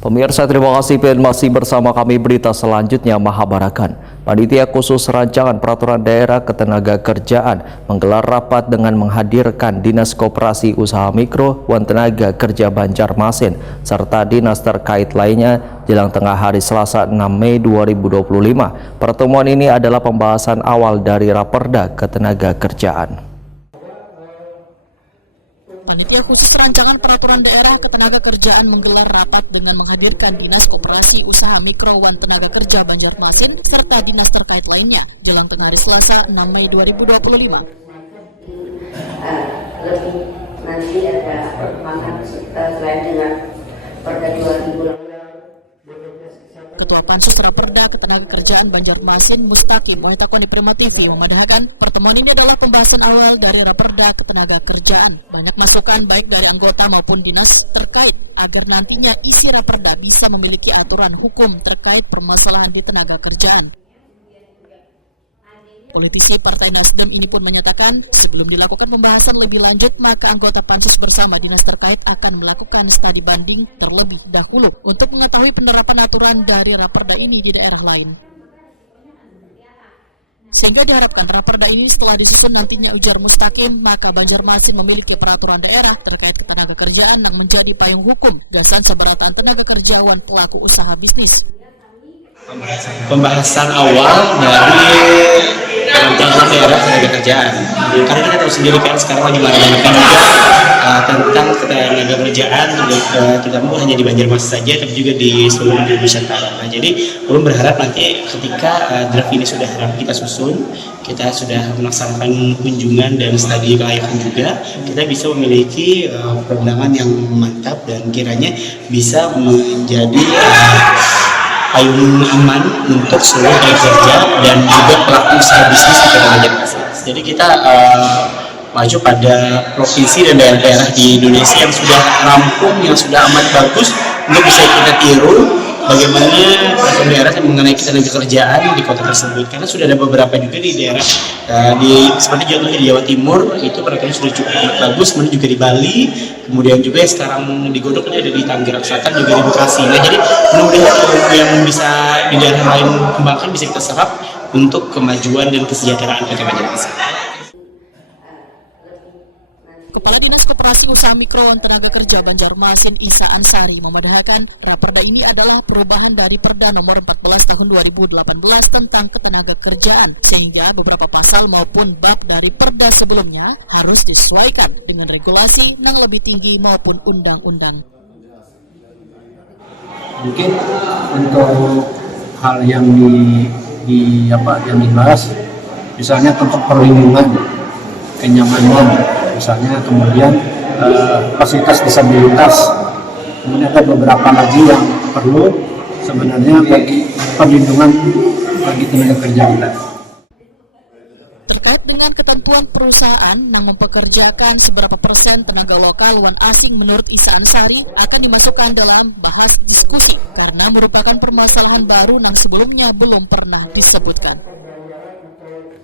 Pemirsa, terima kasih masih bersama kami. Berita selanjutnya, Mahabarakan. Panitia khusus rancangan peraturan daerah ketenagakerjaan menggelar rapat dengan menghadirkan Dinas Koperasi Usaha Mikro dan Tenaga Kerja Banjarmasin serta dinas terkait lainnya jelang tengah hari Selasa 6 Mei 2025. Pertemuan ini adalah pembahasan awal dari Raperda Ketenagakerjaan. Panitia khusus rancangan peraturan daerah ketenagakerjaan menggelar rapat dengan menghadirkan Dinas Koperasi Usaha Mikro dan Tenaga Kerja Banjarmasin serta dinas terkait lainnya jelang tengah hari Selasa 6 Mei 2025. Lebih nanti ada perkembangan selain dengan Perda 2000. Ketua Pansus Raperda Ketenagakerjaan Banjarmasin Mustaqim Wanitakwani Prima TV memandangkan pertemuan ini adalah pembahasan awal dari Raperda Ketenagakerjaan. Banyak masukan baik dari anggota maupun dinas terkait agar nantinya isi Raperda bisa memiliki aturan hukum terkait permasalahan di tenaga kerjaan. Politisi Partai Nasdem ini pun menyatakan sebelum dilakukan pembahasan lebih lanjut maka anggota pansus bersama dinas terkait akan melakukan studi banding terlebih dahulu untuk mengetahui penerapan aturan dari Raperda ini di daerah lain. Sehingga diharapkan Raperda ini setelah disusun nantinya, ujar Mustaqim, maka Banjarmasin memiliki peraturan daerah terkait ketenaga kerjaan yang menjadi payung hukum dasar keberatan tenaga kerjawan pelaku usaha bisnis. Pembahasan awal dari rancangan daerah tenaga kerjaan, karena kita tahu sendiri kan sekarang lagi marak-maraknya juga tentang ketenaga kerjaan, tidak hanya di Banjarmasin saja tapi juga di seluruh Indonesia. Nah, jadi belum berharap nanti ketika draft ini sudah kita susun, kita sudah melaksanakan kunjungan dan studi kelayakan juga, kita bisa memiliki perundangan yang mantap dan kiranya bisa menjadi payung aman untuk seluruh pekerja dan juga pelaku usaha bisnis di Kota Banjarmasin. Jadi kita maju pada provinsi dan daerah-daerah di Indonesia yang sudah rampung, yang sudah amat bagus untuk bisa kita tiru bagaimana peraturan daerah mengenai ketenaga kerjaan di kota tersebut. Karena sudah ada beberapa juga di daerah seperti contohnya di Jawa Timur itu peraturannya sudah cukup bagus, kemudian juga di Bali, kemudian juga sekarang digodok ada di Tangerang Selatan, juga di Bekasi. Nah, jadi mudah-mudahan yang bisa di daerah lain kembangkan bisa kita serap untuk kemajuan dan kesejahteraan Kota Banjarmasin. Kepala Dinas Koperasi Usaha Mikro dan Tenaga Kerja Banjarmasin Isa Ansari memandangkan Raperda ini adalah perubahan dari Perda Nomor 14 Tahun 2018 tentang ketenaga kerjaan, sehingga beberapa pasal maupun bab dari Perda sebelumnya harus disesuaikan dengan regulasi yang lebih tinggi maupun undang-undang. Mungkin untuk hal yang dibahas, misalnya tentang perlindungan, kenyamanan, misalnya kemudian fasilitas disabilitas, kemudian ada beberapa lagi yang perlu sebenarnya bagi perlindungan bagi tenaga kerja kita. Terkait dengan ketentuan perusahaan yang mempekerjakan seberapa persen tenaga lokal dan asing, menurut Isa Ansari akan dimasukkan dalam bahas diskusi karena merupakan permasalahan baru yang sebelumnya belum pernah disebutkan.